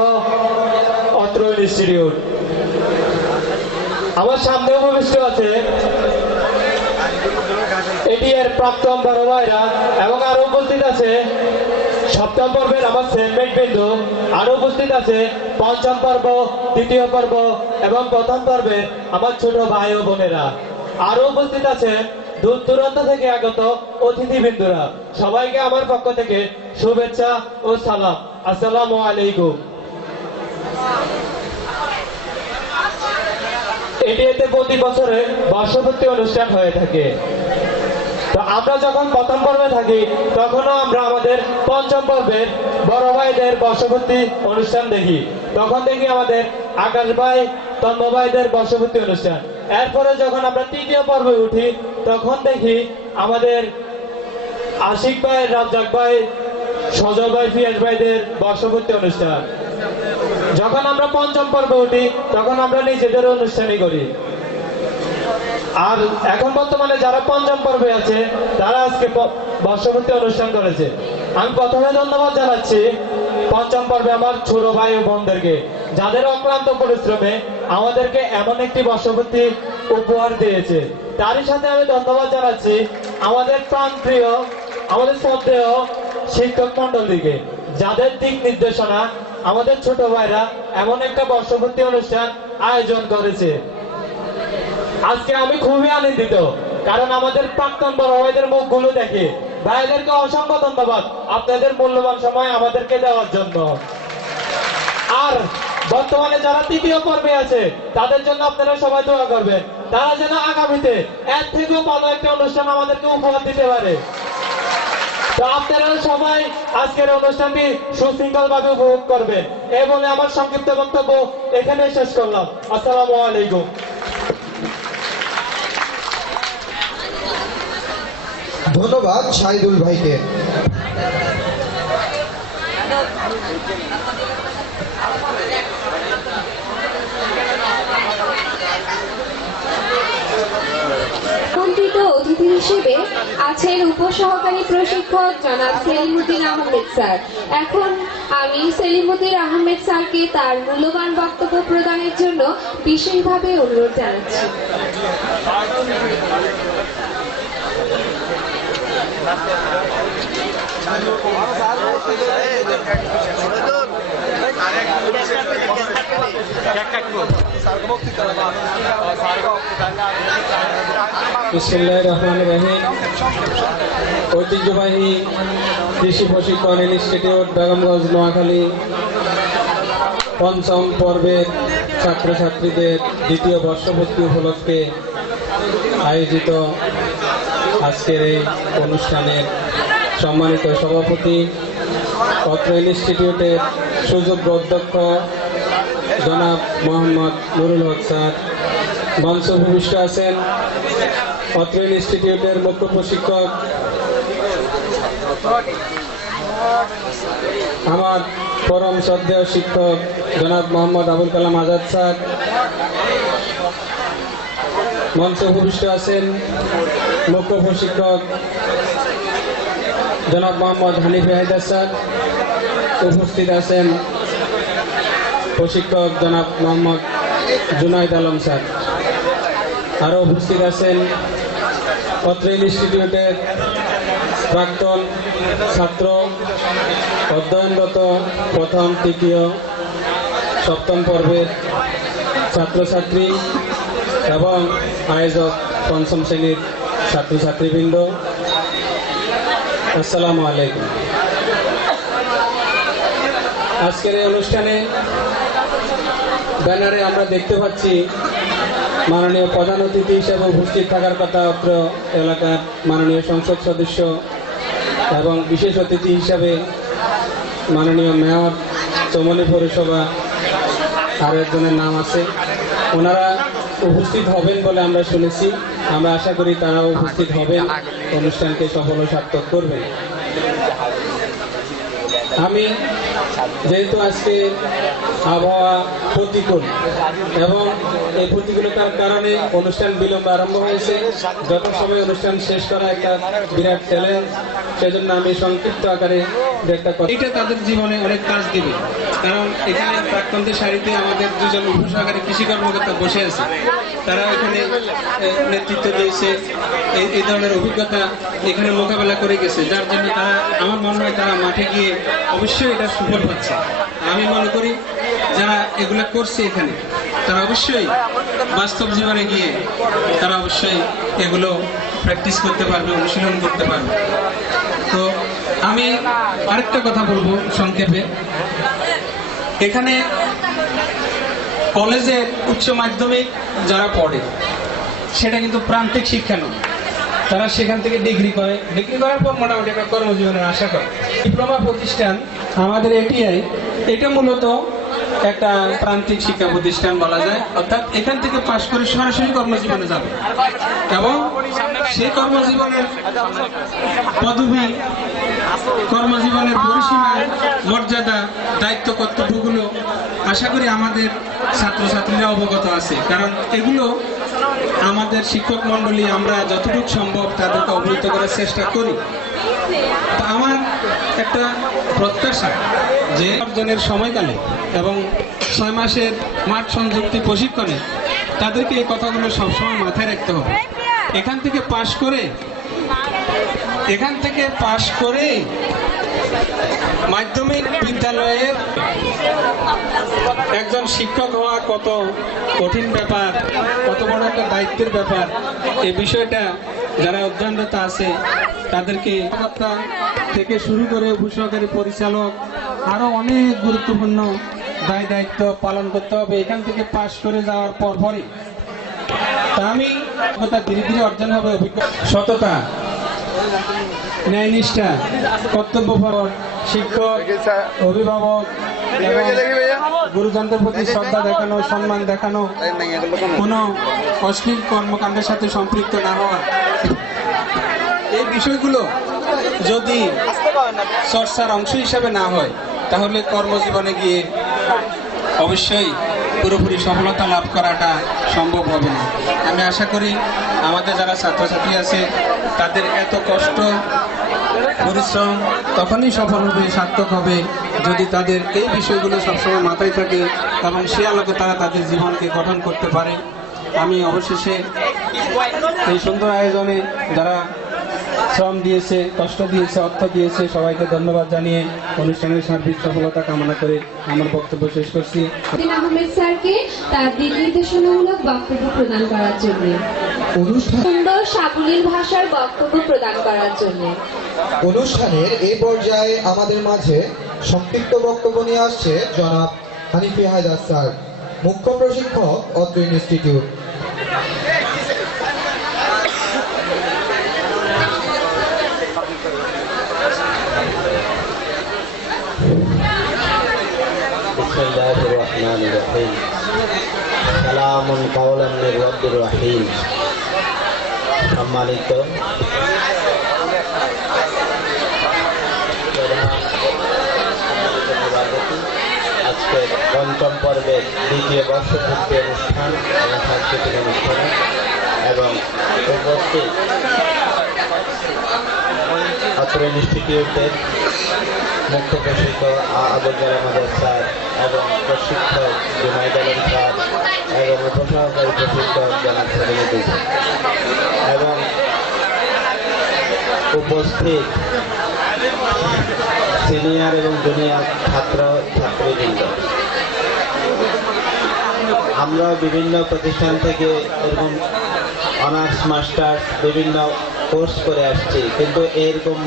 অত্র ইনস্টিটিউট। আমার সামনে উপবিষ্ট আছে এটি এর প্রাক্তন বড় ভাইরা, এবং আরো উপস্থিত আছে সপ্তম পর্বের আমার সেগমেন্ট বিন্দু। আরো উপস্থিত আছে পঞ্চম পর্ব, দ্বিতীয় পর্ব এবং প্রথম পর্বের আমার ছোট ভাই ও বোনেরা। আরো উপস্থিত আছে দূর দূরান্ত থেকে আগত অতিথিবৃন্দরা। সবাইকে আমার পক্ষ থেকে শুভেচ্ছা ও সালাম। আসসালামু আলাইকুম। এতে প্রতি বছরে বর্ষপূর্তি অনুষ্ঠান হয়ে থাকে। তো আমরা যখন প্রথম পর্বে থাকি তখনও আমরা আমাদের পঞ্চম পর্বের বড় ভাইদের বর্ষপূর্তি অনুষ্ঠান দেখি। তখন দেখি আমাদের আকাশ ভাই, তন্ম ভাইদের বর্ষপূর্তি অনুষ্ঠান। এরপরে যখন আমরা তৃতীয় পর্বে উঠি তখন দেখি আমাদের আশিক ভাই, রাজ্জাক ভাই, সজল ভাই পিয়াস ভাইদের বর্ষপূর্তি অনুষ্ঠান। যখন আমরা পঞ্চম পর্বে উঠি তখন আমরা নিজেদের অনুষ্ঠানই করি। আর এখন বর্তমানে যারা পঞ্চম পর্বে আছে তারা আজকে বর্ষপূর্তি অনুষ্ঠান করেছে। আমি প্রথমে ধন্যবাদ জানাচ্ছি পঞ্চম পর্বে আমার ছোট ভাই ও বোনদেরকে, যাদের অক্লান্ত পরিশ্রমে আমাদেরকে এমন একটি বর্ষপূর্তি উপহার দিয়েছে। তারই সাথে আমি ধন্যবাদ জানাচ্ছি আমাদের প্রাণপ্রিয়, আমাদের শ্রদ্ধেয় শিক্ষক মন্ডলীকে, যাদের দিক নির্দেশনা আমাদের ছোট ভাইরা এমন একটা বর্ষপূর্তি অনুষ্ঠান আয়োজন করেছে। আজকে আমি খুবই আনন্দিত, কারণ আমাদের প্রাক্তন বড় ভাইদের মুখগুলো দেখে। ভাইদেরকে অসংখ্য ধন্যবাদ আপনাদের মূল্যবান সময় আমাদেরকে দেওয়ার জন্য। আর বর্তমানে যারা তৃতীয় পর্বে আছে তাদের জন্য আপনারা সবাই দোয়া করবেন, তারা যেন আগামীতে এর থেকেও ভালো একটা অনুষ্ঠান আমাদেরকে উপহার দিতে পারে। তো আপনারা সবাই আজকের অনুষ্ঠানটি সুশৃঙ্খল ভাবে উপভোগ করবেন। এই বলে আমার সংক্ষিপ্ত বক্তব্য এখানে শেষ করলাম। আসসালামু আলাইকুম। ধন্যবাদ শাহিদুল ভাইকে। আমন্ত্রিত অতিথি হিসেবে আছেন উপসহকারী প্রশিক্ষক জনাব সেলিমুদ্দিন আহমেদ স্যার। এখন আমি সেলিমুদ্দিন আহমেদ স্যারকে তার মূল্যবান বক্তব্য প্রদানের জন্য বিশেষভাবে অনুরোধ জানাচ্ছি। বিসমিল্লাহির রহমানির রহিম। ঐতিহ্যবাহী কৃষি প্রশিক্ষণ ইনস্টিটিউট বেগমগঞ্জ নোয়াখালী পঞ্চম পর্বের ছাত্রছাত্রীদের দ্বিতীয় বর্ষপূর্তি উপলক্ষে আয়োজিত আজকের এই অনুষ্ঠানের সম্মানিত সভাপতি, অত্র ইনস্টিটিউটের সুযোগ্য অধ্যক্ষ জনাব মোহাম্মদ নুরুল হক স্যার, মঞ্চ ভূমিষ্ঠ আছেন অত্র ইনস্টিটিউটের মুখ্য প্রশিক্ষক আমার পরম শ্রদ্ধেয় শিক্ষক জনাব মোহাম্মদ আবুল কালাম আজাদ স্যার, মঞ্চে উপবিষ্ট আছেন মুখ্য প্রশিক্ষক জনাব মোহাম্মদ হানিফ হায়দার স্যার, উপস্থিত আছেন প্রশিক্ষক জনাব মোহাম্মদ জুনাইদ আলম স্যার, আরও উপস্থিত আছেন অত্র ইনস্টিটিউটের প্রাক্তন ছাত্র, অধ্যয়নরত প্রথম, তৃতীয়, সপ্তম পর্বের ছাত্রছাত্রী এবং আয়োজক পঞ্চম শ্রেণীর ছাত্রছাত্রীবৃন্দ, আসসালামু আলাইকুম। আজকের এই অনুষ্ঠানে ব্যানারে আমরা দেখতে পাচ্ছি মাননীয় প্রধান অতিথি হিসেবে উপস্থিত থাকার কথা অত্র এলাকার মাননীয় সংসদ সদস্য এবং বিশেষ অতিথি হিসাবে মাননীয় মেয়র চৌমনি পৌরসভা আর একজনের নাম আছে। ওনারা উপস্থিত হবেন বলে আমরা শুনেছি। আমরা আশা করি তারাও উপস্থিত হবেন, অনুষ্ঠানকে সফল ও সার্থক করবেন। আমি যেহেতু আজকে আবহাওয়া প্রতিকূল এবং এই প্রতিকূলতার কারণে অনুষ্ঠান বিলম্ব আরম্ভ হয়েছে, যত সময় অনুষ্ঠান শেষ করা একটা বিরাট চ্যালেঞ্জ। সেজন্য আমি সংক্ষিপ্ত আকারে একটা কথা, এটা তাদের জীবনে অনেক কাজ দিবে, কারণ এখানে প্রাক্তনদের সারিতে আমাদের দুজন উপসহকারী কৃষি কর্মকর্তা বসে আছে, তারা এখানে নেতৃত্ব দিয়েছে, এই ধরনের অভিজ্ঞতা এখানে মোকাবেলা করে গেছে, যার জন্য তারা, আমার মনে হয় তারা মাঠে গিয়ে অবশ্যই এটা সুফল পাচ্ছে। আমি মনে করি যারা এগুলা করছে এখানে, তারা অবশ্যই বাস্তব জীবনে গিয়ে তারা অবশ্যই এগুলো প্র্যাকটিস করতে পারবে, অনুশীলন করতে পারবে। তো আমি আরেকটা কথা বলবো সংক্ষেপে। এখানে কলেজে উচ্চ মাধ্যমিক যারা পড়ে সেটা কিন্তু প্রান্তিক শিক্ষা নয়, তারা সেখান থেকে ডিগ্রি করে, ডিগ্রি করার পর মোটামুটি একটা কর্মজীবনের আশা করে। ডিপ্লোমা প্রতিষ্ঠান আমাদের এটিআই, এটা মূলত একটা প্রান্তিক শিক্ষা প্রতিষ্ঠান বলা যায়, অর্থাৎ এখান থেকে পাশ করে সরাসরি কর্মজীবনে যাবে এবং সেই কর্মজীবনের পদবি, কর্মজীবনের পরিসীমার মর্যাদা, দায়িত্ব, কর্তব্যগুলো আশা করি আমাদের ছাত্রছাত্রীরা অবগত আছে, কারণ এগুলো আমাদের শিক্ষক মণ্ডলী আমরা যতটুকু সম্ভব তাদেরকে অবহিত করার চেষ্টা করি। তা আমার একটা প্রত্যাশা যে অর্জনের সময়কালে এবং 6 মাসের মাঠ সংযুক্তি প্রশিক্ষণে তাদেরকে এই কথাগুলো সবসময় মাথায় রাখতে হবে। এখান থেকে পাশ করে মাধ্যমিক বিদ্যালয়ের একজন শিক্ষক হওয়া কত কঠিন ব্যাপার, কত বড় একটা দায়িত্বের ব্যাপার, এই বিষয়টা যারা অধ্যয়নরত আছে তাদেরকে থেকে শুরু করে উপসহকারী পরিচালক আরো অনেক গুরুত্বপূর্ণ দায়িত্ব পালন করতে হবে এখান থেকে পাশ করে যাওয়ার পরই। তা আমি ধীরে ধীরে অর্জন হবে অভিজ্ঞতা, সততা, ন্যায়নিষ্ঠা, কর্তব্যপরায়ণ, শিক্ষক, অভিভাবক এবং গুরুজনদের প্রতি শ্রদ্ধা দেখানো, সম্মান দেখানো, কোনো অশ্লীল কর্মকাণ্ডের সাথে সম্পৃক্ত না হওয়া, এই বিষয়গুলো যদি চর্চার অংশ হিসাবে না হয় তাহলে কর্মজীবনে গিয়ে অবশ্যই পুরোপুরি সফলতা লাভ করাটা সম্ভব হবে না। আমি আশা করি আমাদের যারা ছাত্রছাত্রী আছে তাদের এত কষ্ট পরিশ্রম তখনই সফল হবে, সার্থক হবে যদি তাদের এই বিষয়গুলো সবসময় মাথায় থাকে এবং সে আলোকে তারা তাদের জীবনকে গঠন করতে পারে। আমি অবশেষে এই সুন্দর আয়োজনে যারা শ্রম দিয়েছে, কষ্ট দিয়েছে, অর্থ দিয়েছে সবাইকে ধন্যবাদ জানিয়ে অনুষ্ঠানের সার্বিক সফলতা কামনা করে আমার বক্তব্য শেষ করছি। আহমেদ স্যারকে তার দিক নির্দেশনামূলক বক্তব্য প্রদান করার জন্য, সুন্দর সাবলীল ভাষার বক্তব্য প্রদান করার জন্য। অনুষ্ঠানের এই পর্যায়ে আমাদের মাঝে সংক্ষিপ্ত বক্তব্য নিয়ে আসছে জনাব হানিফি হায়দার স্যার, মুখ্য প্রশিক্ষক অত্র ইনস্টিটিউট। বিসমিল্লাহির রহমানির রহিম। সালামুন কাওলান মির রাব্বির রহিম। সম্মানিত আজকে পঞ্চম পর্বের দ্বিতীয় বর্ষপূর্তি অনুষ্ঠান এবং সাংস্কৃতিক অনুষ্ঠান এবং উপস্থিত অত্র ইনস্টিটিউটের মুখ্য প্রশিক্ষক আবুল কালাম আজাদ স্যার এবং প্রশিক্ষক জুনাইদ আলম স্যার এবং উপসহকারী প্রশিক্ষক জনাব সলিমুদ্দিন এবং উপস্থিত সিনিয়র এবং জুনিয়র ছাত্র ছাত্রীবৃন্দ, আমরা বিভিন্ন প্রতিষ্ঠান থেকে এরকম অনার্স মাস্টার্স বিভিন্ন কোর্স করে আসছি, কিন্তু এরকম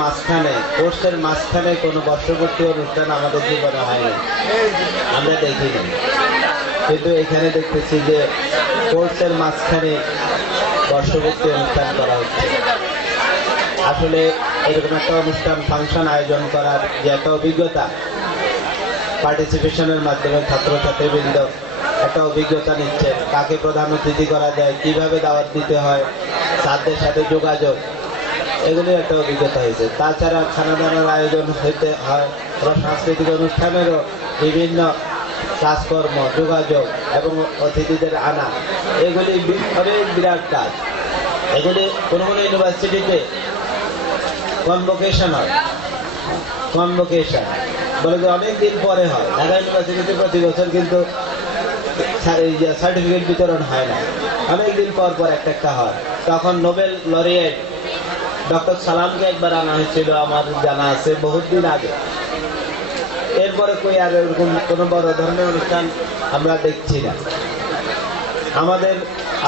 কোর্সের মাঝখানে কোনো বর্ষপূর্তি অনুষ্ঠান আমাদের জীবনে হয়নি, আমরা দেখিনি। কিন্তু এখানে দেখতেছি যে কোর্সের মাঝখানে বর্ষপূর্তি অনুষ্ঠান করা হচ্ছে। আসলে এরকম একটা অনুষ্ঠান ফাংশন আয়োজন করার যে একটা অভিজ্ঞতা, পার্টিসিপেশনের মাধ্যমে ছাত্রছাত্রীবৃন্দ একটা অভিজ্ঞতা নিচ্ছে, কাকে প্রধান অতিথি করা যায়, কিভাবে দাওয়াত দিতে হয়, স্যারদের সাথে যোগাযোগ, এগুলি একটা অভিজ্ঞতা হয়েছে। তাছাড়া খানাদানার আয়োজন হইতে হয়, সাংস্কৃতিক অনুষ্ঠানেরও বিভিন্ন কাজকর্ম, যোগাযোগ এবং অতিথিদের আনা, এগুলি অনেক বিরাট কাজ। এগুলি কোনো কোনো ইউনিভার্সিটিতে কনভোকেশন হয়, কনভোকেশন বলে যে অনেক দিন পরে হয়। ঢাকা ইউনিভার্সিটিতে প্রতি বছর কিন্তু সার্টিফিকেট বিতরণ হয় না, অনেক দিন পর পর একটা হয়। তখন নোবেল লরিয়েট ডক্টর সালামকে একবার আনা হয়েছিল, আমার জানা আছে বহুত দিন আগে। এরপরে কই আর এরকম কোনো বড় ধরনের অনুষ্ঠান আমরা দেখছি না।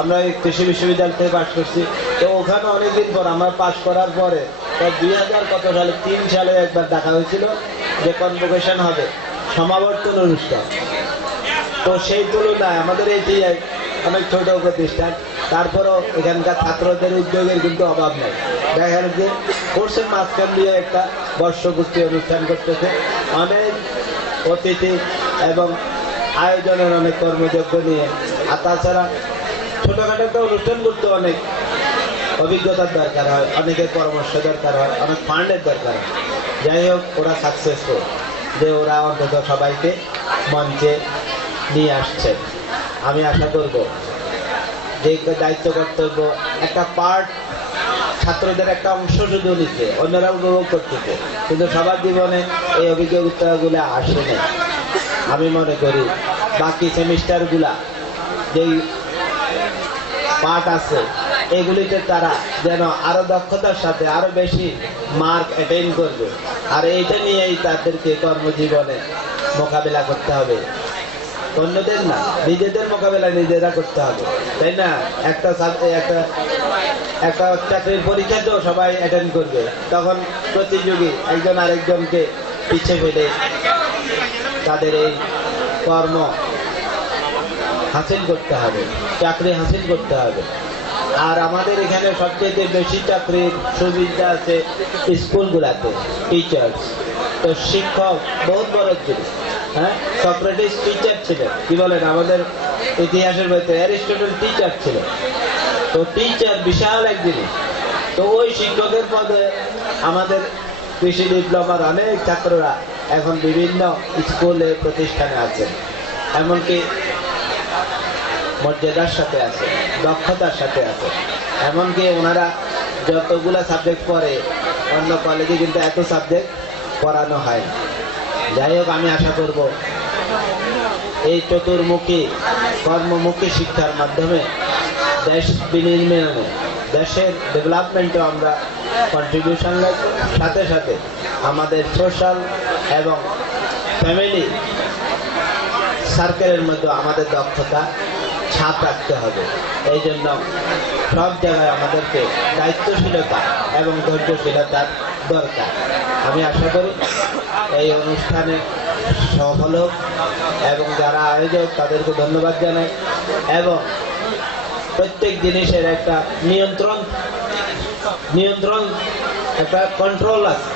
আমরা কৃষি বিশ্ববিদ্যালয় থেকে পাশ করছি, তো ওখানে অনেকদিন পর আমরা পাশ করার পরে 2000 কত সালে 3 সালে একবার দেখা হয়েছিল যে কনভোকেশন হবে, সমাবর্তন অনুষ্ঠান। তো সেই তুলনায় আমাদের এটি অনেক ছোট প্রতিষ্ঠান, তারপরও এখানকার ছাত্রদের উদ্যোগের কিন্তু অভাব নেই। দেখা গেল যে কোর্সের মাঝখান দিয়ে একটা বর্ষপূর্তি অনুষ্ঠান করতেছে, অনেক অতিথি এবং আয়োজনের অনেক কর্মযজ্ঞ নিয়ে। আর তাছাড়া ছোটখাটো একটা অনুষ্ঠান করতে অনেক অভিজ্ঞতার দরকার হয়, অনেকের পরামর্শ দরকার হয়, অনেক ফান্ডের দরকার হয়। যাই হোক, ওরা সাকসেসফুল যে ওরা অন্তত সবাইকে মঞ্চে নিয়ে আসছে। আমি আশা করব যে দায়িত্ব কর্তব্য একটা পার্ট ছাত্রদের একটা অংশ শুধু নিচ্ছে, অন্যরা উপভোগ করতেছে, কিন্তু সবার জীবনে এই অভিজ্ঞতাগুলো আসে না। আমি মনে করি বাকি সেমিস্টারগুলা যেই পার্ট আছে এগুলিতে তারা যেন আরো দক্ষতার সাথে আরো বেশি মার্ক অ্যাটেইন করবে। আর এইটা নিয়েই তাদেরকে কর্মজীবনে মোকাবেলা করতে হবে, অন্যদের না, নিজেদের মোকাবেলা নিজেরা করতে হবে, তাই না? একটা চাকরির পরীক্ষা তো সবাই অ্যাটেন্ড করবে, তখন প্রতিযোগী একজন আরেকজনকে পিছিয়ে ফেলে তাদের এই কর্ম হাসিল করতে হবে, চাকরি হাসিল করতে হবে। আর আমাদের এখানে সবচেয়ে বেশি চাকরির সুবিধা আছে স্কুলগুলাতে, টিচার্স। তো শিক্ষক বহুত বড় জিনিস। হ্যাঁ, সক্রেটিস টিচার ছিলেন, কি বলেন, আমাদের ইতিহাসের বইতে অ্যারিস্টটল টিচার ছিল। তো টিচার বিশাল এক জিনিস। তো ওই শিক্ষকের পদে আমাদের কৃষি ডিপ্লোমার অনেক ছাত্ররা এখন বিভিন্ন স্কুলে প্রতিষ্ঠানে আছেন, এমনকি মর্যাদার সাথে আছে, দক্ষতার সাথে আছে। এমনকি ওনারা যতগুলা সাবজেক্ট পড়ে অন্য কলেজে কিন্তু এত সাবজেক্ট পড়ানো হয় না। যাই হোক, আমি আশা করব এই চতুর্মুখী কর্মমুখী শিক্ষার মাধ্যমে দেশ বিনির্মাণে, দেশের ডেভেলপমেন্টে আমরা কন্ট্রিবিউশন রাখবো, সাথে সাথে আমাদের সোশ্যাল এবং ফ্যামিলি সার্কেলের মধ্যে আমাদের দক্ষতা ছাপ রাখতে হবে। এই জন্য সব জায়গায় আমাদেরকে দায়িত্বশীলতা এবং ধৈর্যশীলতার দরকার। আমি আশা করি এই অনুষ্ঠানে সফল হোক, এবং যারা আয়োজক তাদেরকে ধন্যবাদ জানাই। এবং প্রত্যেক জিনিসের একটা নিয়ন্ত্রণ একটা কন্ট্রোল আছে।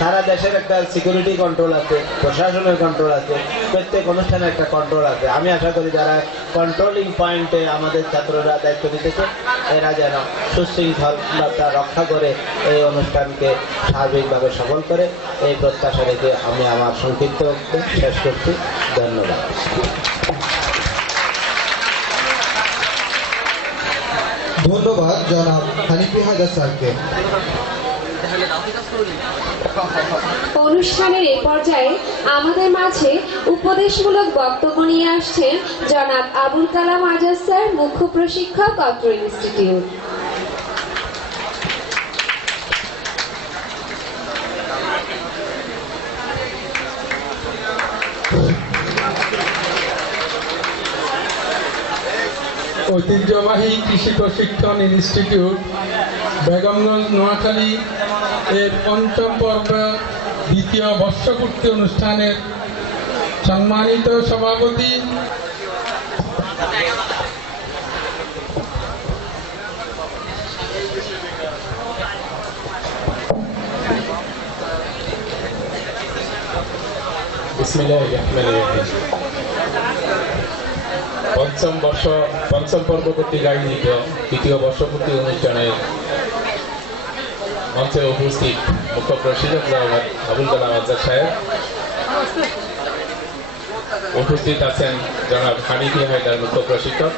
সারা দেশের একটা সিকিউরিটি কন্ট্রোল আছে, প্রশাসনের কন্ট্রোল আছে, প্রত্যেক অনুষ্ঠানে একটা কন্ট্রোল আছে। আমি আশা করি যারা কন্ট্রোলিং পয়েন্টে আমাদের ছাত্ররা দায়িত্ব নিতেছে, এরা যেন সুশৃঙ্খলতা রক্ষা করে এই অনুষ্ঠানকে সার্বিকভাবে সফল করে, এই প্রত্যাশা রেখে আমি আমার সংক্ষিপ্ত বক্তব্য শেষ করছি। ধন্যবাদ। ধন্যবাদ জনাব হানিফি হায়দার স্যারকে। অনুষ্ঠানের এ পর্যায়ে আমাদের মাঝে উপদেশমূলক বক্তব্য নিয়ে আসছেন জনাব আবুল কালাম আজাদ স্যার, মুখ্য প্রশিক্ষক, অত্র ইনস্টিটিউট। ঐতিহ্যবাহী কৃষি প্রশিক্ষণ ইনস্টিটিউট বেগমগঞ্জ নোয়াখালী এর পঞ্চম পর্ব দ্বিতীয় বর্ষপূর্তি অনুষ্ঠানের সম্মানিত সভাপতি বিসমিল্লাহির রহমানির রহিম। পঞ্চম পর্ব কর্তৃক আয়োজিত দ্বিতীয় বর্ষপূর্তি অনুষ্ঠানে মঞ্চে উপস্থিত মুখ্য প্রশিক্ষক জনাব আবুল কালাম আজাদ সাহেব, উপস্থিত আছেন জনাব হানিফি হায়দার মুখ্য প্রশিক্ষক,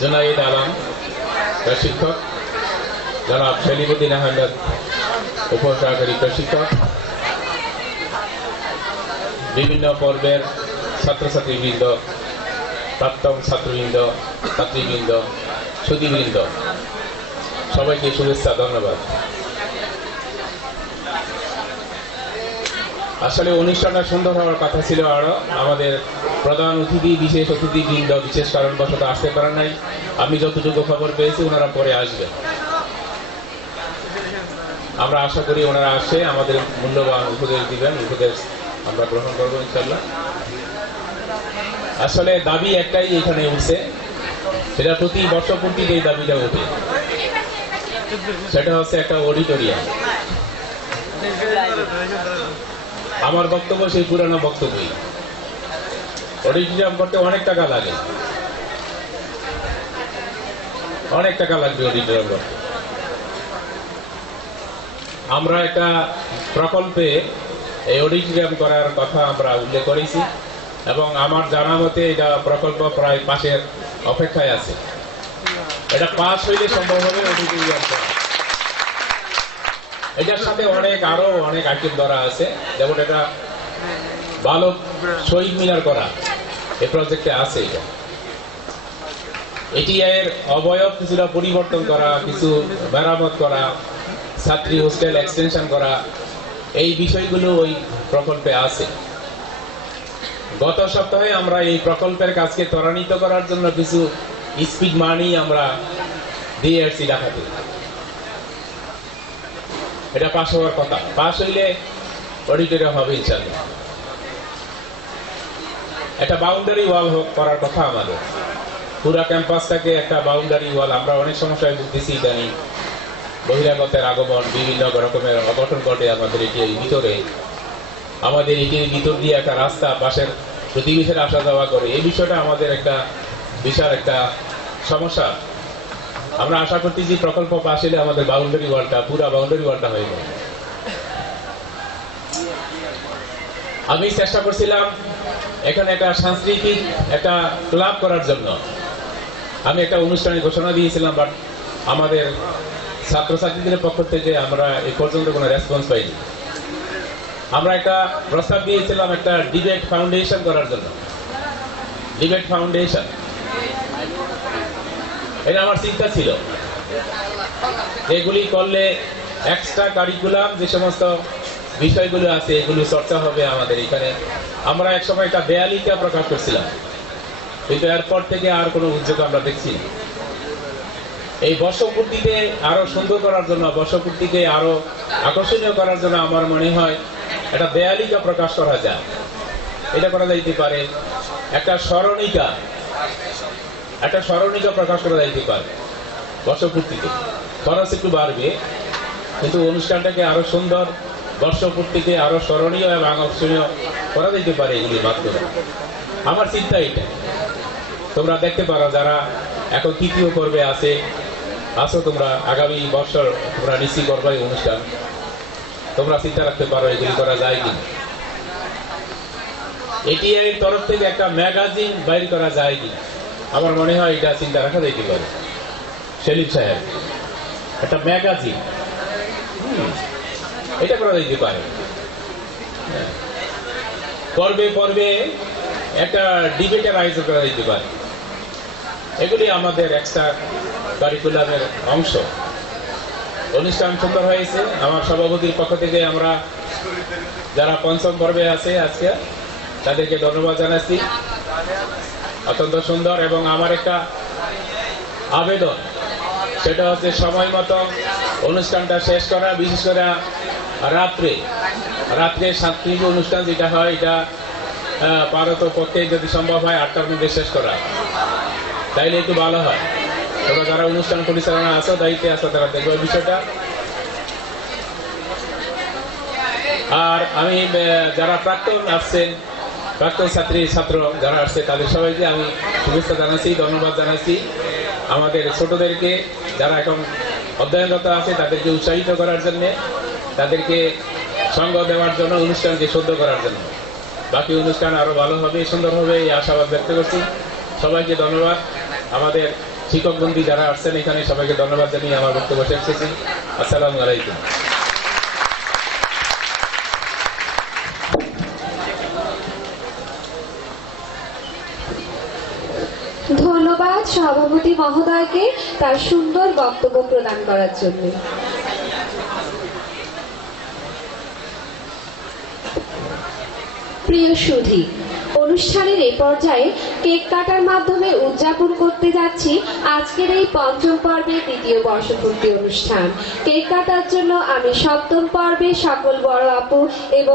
জুনাইদ আলম প্রশিক্ষক, জনাব সেলিমুদ্দিন আহমেদ উপসহকারী প্রশিক্ষক, বিভিন্ন পর্বের ছাত্রছাত্রীবৃন্দ, প্রাক্তন ছাত্রবৃন্দ, ছাত্রীবৃন্দ, সুধীবৃন্দ, সবাইকে শুভেচ্ছা, ধন্যবাদ। আসলে অনুষ্ঠানটা সুন্দর হওয়ার কথা ছিল, আরো আমাদের প্রধান অতিথি, বিশেষ অতিথিবৃন্দ বিশেষ কারণবশত আসতে পারে নাই। আমি যতটুকু খবর পেয়েছি ওনারা পরে আসবে। আমরা আশা করি ওনারা আসে আমাদের মূল্যবান উপদেশ দিবেন, উপদেশ আমরা গ্রহণ করবো ইনশাল্লাহ। আসলে দাবি একটাই এখানে উঠছে, সেটা প্রতি বর্ষপূর্তিতে এই দাবিটা ওঠে, সেটা হচ্ছে একটা অডিটোরিয়াম। আমার বক্তব্য সেই পুরানো বক্তব্যই। অডিটোরিয়াম করতে অনেক টাকা লাগে, অনেক টাকা লাগবে অডিটোরিয়াম করতে। আমরা একটা প্রকল্পে এই অডিটোরিয়াম করার কথা আমরা উল্লেখ করেছি এবং আমার জানা মতে এটা প্রকল্প প্রায় পাশের অপেক্ষায় আছে। এটা পাস হইলে সম্ভব হবে অডিটোরিয়াম করা। এটার সাথে আরো অনেক আইটেম ধরা আছে, যেমন এটা বালক শহীদ মিনার করা এই প্রজেক্টে আছে। এটি এর অবয়ব কিছুটা পরিবর্তন করা, কিছু মেরামত করা, ছাত্রী হোস্টেল এক্সটেনশন করা, এই বিষয়গুলো ওই প্রকল্পে আছে। গত সপ্তাহে আমরা এই প্রকল্পের কাজকে ত্বরান্বিত করার জন্য কিছু স্পিড মানি আমরা দিয়ে আসছি ঢাকাতে। এটা পাস হওয়ার কথা, পাস হইলে অডিটোরিয়াম হবে ইনশাআল্লাহ। একটা বাউন্ডারি ওয়াল করার কথা আমাদের, পুরা ক্যাম্পাসটাকে একটা বাউন্ডারি ওয়াল। আমরা অনেক সমস্যায় ভুগতেছি ইদানিং, বহিরাগতের আগমন, বিভিন্ন রকমের অঘটন ঘটে আমাদের এটির ভিতরে। আমাদের এটির ভিতর দিয়ে একটা রাস্তা পাশের প্রতিবেশীরা আসা যাওয়া করে, এই বিষয়টা আমাদের একটা বিশাল একটা সমস্যা। আমরা আশা করতেছি প্রকল্প পাশ হলে আমাদের বাউন্ডারি ওয়ালটা, পুরা বাউন্ডারি ওয়ালটা হয়ে যাবে। আমি চেষ্টা করছিলাম এখানে একটা সাংস্কৃতিক একটা ক্লাব করার জন্য। আমি একটা অনুষ্ঠানে ঘোষণা দিয়েছিলাম, বাট আমাদের ছাত্রছাত্রীদের পক্ষ থেকে আমরা এই পর্যন্ত কোনো রেসপন্স পাইনি। আমরা একটা প্রস্তাব দিয়েছিলাম একটা ডিবেট ফাউন্ডেশন করার জন্য। ডিবেট ফাউন্ডেশন, এটা আমার চিন্তা ছিল, এগুলি করলে এক্সট্রা কারিকুলাম যে সমস্ত বিষয়গুলো আছে এগুলো চর্চা হবে আমাদের এখানে। আমরা একসময় একটা দেয়ালিকা প্রকাশ করছিলাম, কিন্তু এরপর থেকে আর কোনো উদ্যোগ আমরা দেখছি না। এই বর্ষপূর্তিতে আরো সুন্দর করার জন্য, বর্ষপূর্তিকে আরো আকর্ষণীয় করার জন্য আমার মনে হয় একটা দেয়ালিকা প্রকাশ করা যায়। এটা করা যাইতে পারে, একটা স্মরণিকা প্রকাশ করা যাইতে পারে বর্ষপূর্তিতে। খরচ একটু বাড়বে, কিন্তু অনুষ্ঠানটাকে আরো সুন্দর, বর্ষপূর্তিকে আরো স্মরণীয় এবং আকর্ষণীয় করা যেতে পারে এগুলির মাধ্যমে। আমার চিন্তা এটা। তোমরা দেখতে পারো যারা এখন তৃতীয় পর্বে আছো তোমরা, আগামী বছর তোমরা নিশ্চিত করবে এই অনুষ্ঠান। তোমরা চিন্তা রাখতে পারো এগুলি করা যায় কিনা। এটিআই তরফ থেকে একটা ম্যাগাজিন বাইর করা যায় কিনা, আমার মনে হয় এটা চিন্তা রাখা যাইতে পারে। সেলিম সাহেব, একটা ম্যাগাজিন, এটা করা যেতে পারে। পর্বে পর্বে একটা ডিবেটের আয়োজন করা যেতে পারে। এগুলি আমাদের এক্সট্রা কারিকুলামের অংশ। অনুষ্ঠান সুন্দর হয়েছে। আমার সভাপতির পক্ষ থেকে আমরা যারা পঞ্চম পর্বে আছে আজকে তাদেরকে ধন্যবাদ জানাচ্ছি, অত্যন্ত সুন্দর। এবং আমার একটা আবেদন, সেটা হচ্ছে সময় মতো অনুষ্ঠানটা শেষ করা, বিশেষ করে রাত্রে সাংস্কৃতিক অনুষ্ঠান যেটা হয় এটা পারত পক্ষে যদি সম্ভব হয় 8টার মধ্যে শেষ করা, তাইলে একটু ভালো হয়। তোমরা যারা অনুষ্ঠান পরিচালনা আছো, দায়িত্বে আছো, তারা দেখবে বিষয়টা। আর আমি যারা প্রাক্তন আসছেন, প্রাক্তন ছাত্র যারা আসছে তাদের সবাইকে আমি শুভেচ্ছা জানাচ্ছি, ধন্যবাদ জানাচ্ছি। আমাদের ছোটদেরকে যারা এখন অধ্যয়নরত আছে তাদেরকে উৎসাহিত করার জন্য, তাদেরকে সঙ্গ দেওয়ার জন্য, অনুষ্ঠানকে শুদ্ধ করার জন্য। বাকি অনুষ্ঠান আরো ভালো হবে, সুন্দর হবে, এই আশাবাদ ব্যক্ত করছি। সবাইকে ধন্যবাদ। আমাদের শিক্ষক বন্ধু যারা আসছেন এখানে সবাইকে ধন্যবাদ জানিয়ে আমার বক্তব্য শেষ করছি। আসসালামু আলাইকুম। ধন্যবাদ সভাপতি মহোদয়কে তার সুন্দর বক্তব্য প্রদান করার জন্য। প্রিয় সুধী, অনুষ্ঠানের এই পর্যায়ে কেক কাটার মাধ্যমে উদযাপন করতে যাচ্ছি আজকের এই পঞ্চম পর্বের দ্বিতীয় বর্ষপূর্তি অনুষ্ঠান। কেক কাটার জন্য আমি সপ্তম পর্বে সকল বড় আপু এবং